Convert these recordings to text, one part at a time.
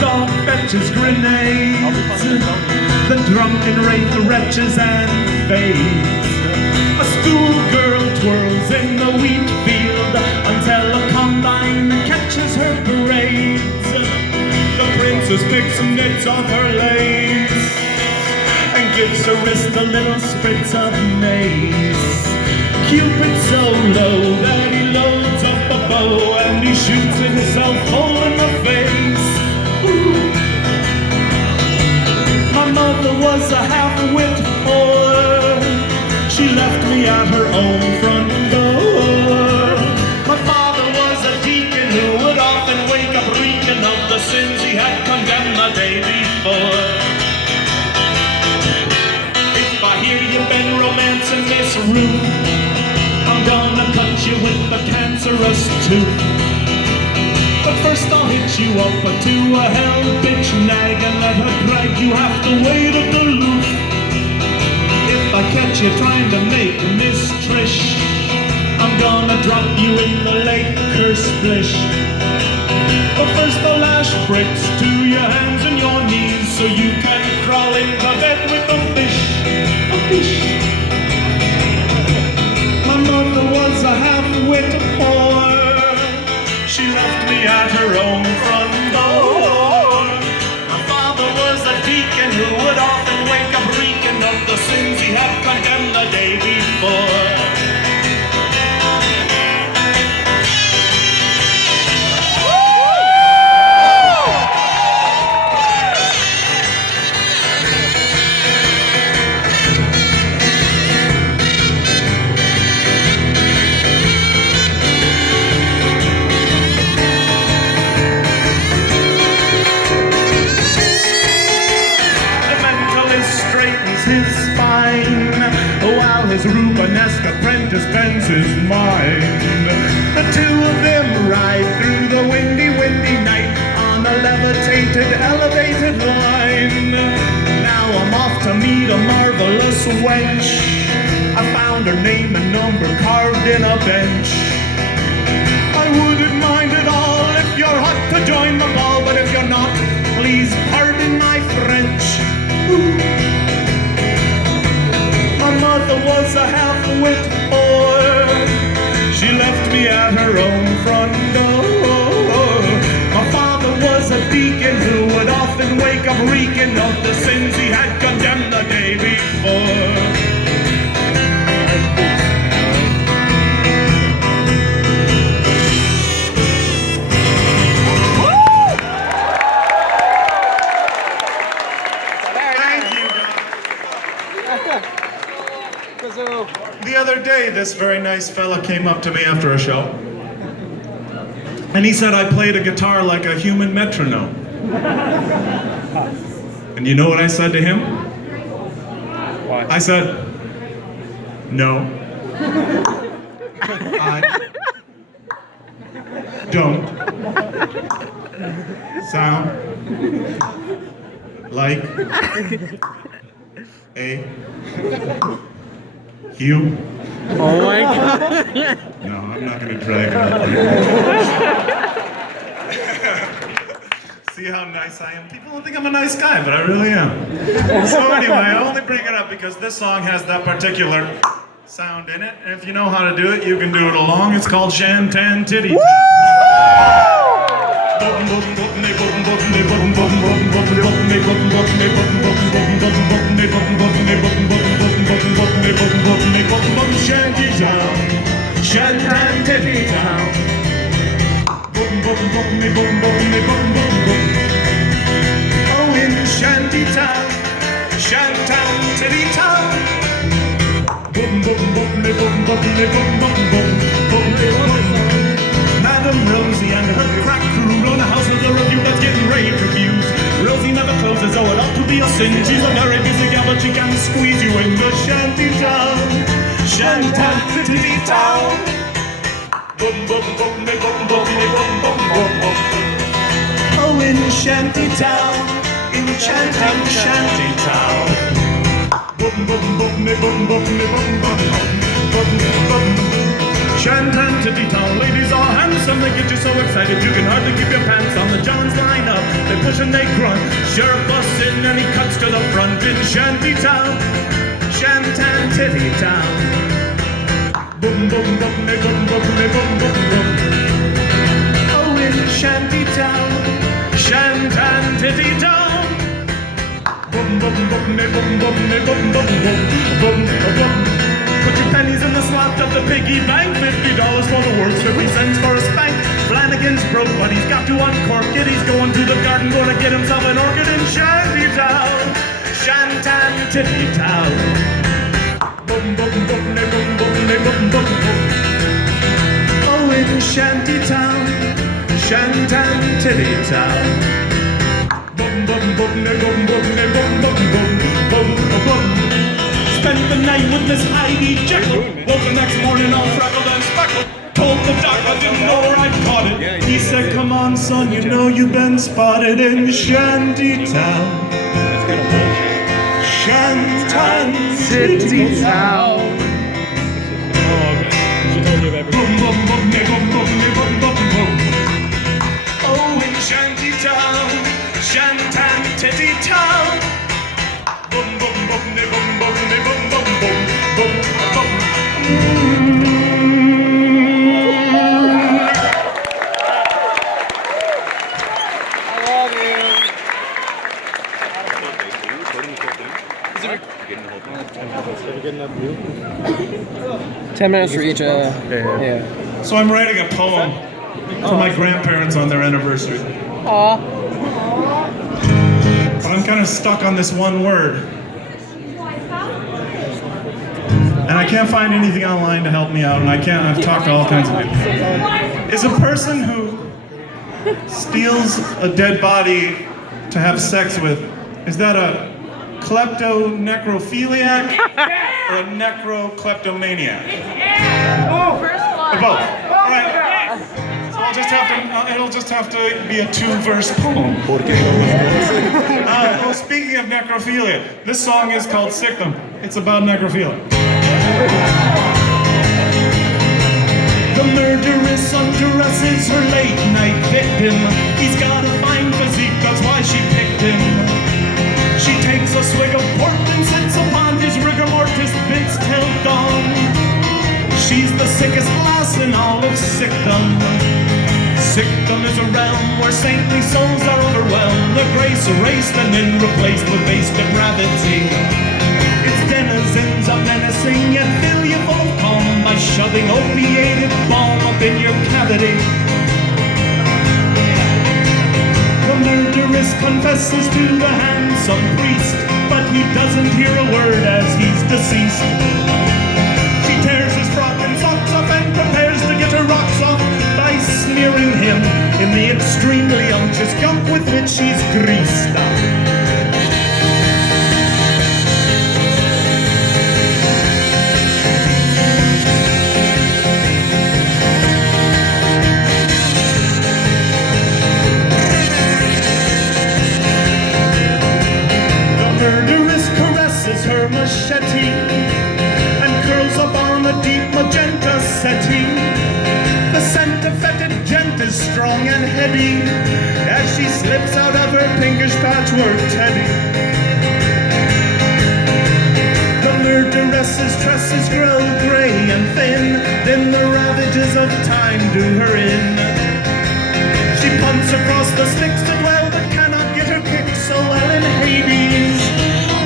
dog fetches grenades, the drunken rape the wretches and fades. A schoolgirl twirls in the wheat field until a combine catches her parades. The princess picks some nits off her lace and gives her wrist a little spritz of mace. Cupid so low that he loads up a bow and he shoots himself full in the face. Ooh. My mother was a half-wit whore. She left me at her own front door. My father was a deacon who would often wake up reeking of the sins he had condemned the day before. If I hear you've been romancing Miss Ruth, I'm gonna cut you with a cancerous tooth. But first I'll hitch you up to a hell bitch nag and let her drag you half the way to Duluth. If I catch you trying to make Miss Trish, I'm gonna drop you in the lake Kersplish. But first I'll lash bricks to your hands and your knees so you can crawl into bed with a fish. A fish. My mother was a half-wit whore. She left me at her own front door. My father was a deacon who would often wake up reeking of the sins he had condemned the day before. His spine, while his Rubenesque apprentice bends his mind. The two of them ride through the windy, windy night on a levitated, elevated line. Now I'm off to meet a marvelous wench. I found her name and number carved in a bench. I wouldn't mind at all if you're hot to join the ball, but if you're not, please pardon my French. Ooh. My mother was a half-wit whore. She left me at her own front door. My father was a deacon who would often wake up reeking of the sins he had condemned the day before. The other day, this very nice fella came up to me after a show, and he said I played a guitar like a human metronome. And you know what I said to him? What? I said, no. I don't sound like a you? Oh my God. No, I'm not going to drag it out. See how nice I am? People don't think I'm a nice guy, but I really am. So anyway, I only bring it up because this song has that particular sound in it. And if you know how to do it, you can do it along. It's called Shantan Titty Town. Shanty town, Shantan Titty town. Oh, in Shanty town, Shantan Titty town. Madam Rosie and her crack crew run a house with a review that's getting rave reviews. Rosie never closes, oh, it ought to be a sin. She's a very busy gal, but she can squeeze you in the shanty town. Shantan Titty town. Oh, in shanty town, in Shantan shanty town. Shantan Titty town, ladies are handsome. They get you so excited you can hardly keep your pants on. The Johns line up, they push and they grunt. Sheriff busts in and he cuts to the front in Shantytown, Shantan-titty town. Boom, boom, boom, boom, boom, boom, boom, boom. Oh, in Shantytown, Shantan-titty town. Boom, boom, boom, boom, boom, boom, boom, boom, boom. Put your pennies in the slot of the piggy bank. $50 for the works, 50 cents for a spank. Flanagan's broke, but he's got to uncork it. He's going to the garden, gonna get himself an orchid in Shantytown, Shantan-titty town. Boom, boom, boom, boom, boom, boom, boom, boom. Oh, in Shantytown, Shantan-titty town. Boom, boom, boom, boom, boom, boom, boom, boom, boom, boom. Spent the night with Miss Heidi Jekyll. Woke the next morning all freckled and speckled. Told the doc I didn't know where I'd caught it. He said, come on, son, you know you've been spotted in Shantytown, Shantan-titty town. Boom, boom, boom, boom, boom, boom, boom, boom. Oh, in Shantytown, Shantan-titty town. Boom, boom, boom, boom, boom, boom, boom, boom, boom, boom. I love you. 10 minutes for each. Yeah. So I'm writing a poem for my grandparents on their anniversary. Aw. But I'm kind of stuck on this one word. And I can't find anything online to help me out, and I've talked to all kinds of people. Is a person who steals a dead body to have sex with, is that a klepto-necrophiliac or a necro-kleptomaniac? Or both. All right. So it'll just have to be a 2-verse poem. Well, speaking of necrophilia, this song is called Sycamore. It's about necrophilia. The murderess undresses her late-night victim. He's got a fine physique, that's why she picked him. She takes a swig of port and sits upon his rigor mortis bits till dawn. She's the sickest lass in all of Sycamore. Sycamore is a realm where saintly souls are overwhelmed, their grace erased and then replaced with base depravity. Its denizens are menacing, yet fill you full of calm by shoving opiated balm up in your cavity. The murderess confesses to the handsome priest, but he doesn't hear a word as he's deceased. She tears his frock and socks off and prepares to get her rocks off by smearing him in the extremely unctuous gunk with which she's greased up. Her machete and curls up on a deep magenta settee. The scent of fetid gent is strong and heady as she slips out of her pinkish patchwork teddy. The murderess's tresses grow gray and thin, then the ravages of time do her in. She punts across the sticks to dwell but cannot get her kick so well in Hades,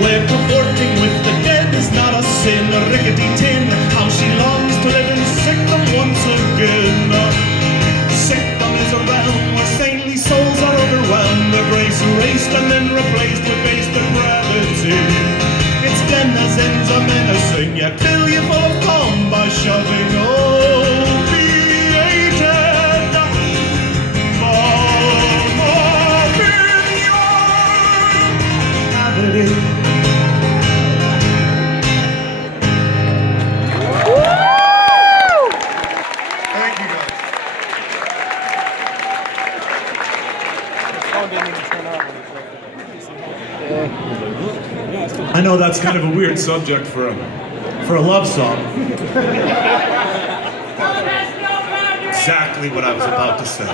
where cavorting with the dead is not a sin. A rickety tin, how she longs to live in Sycamore once again. Sycamore is a realm where saintly souls are overwhelmed, their grace erased and then replaced with base depravity. Its denizens are menacing, yet fill you full of calm by shoving opiated balm up in your cavity. I know that's kind of a weird subject for a love song. Exactly what I was about to say.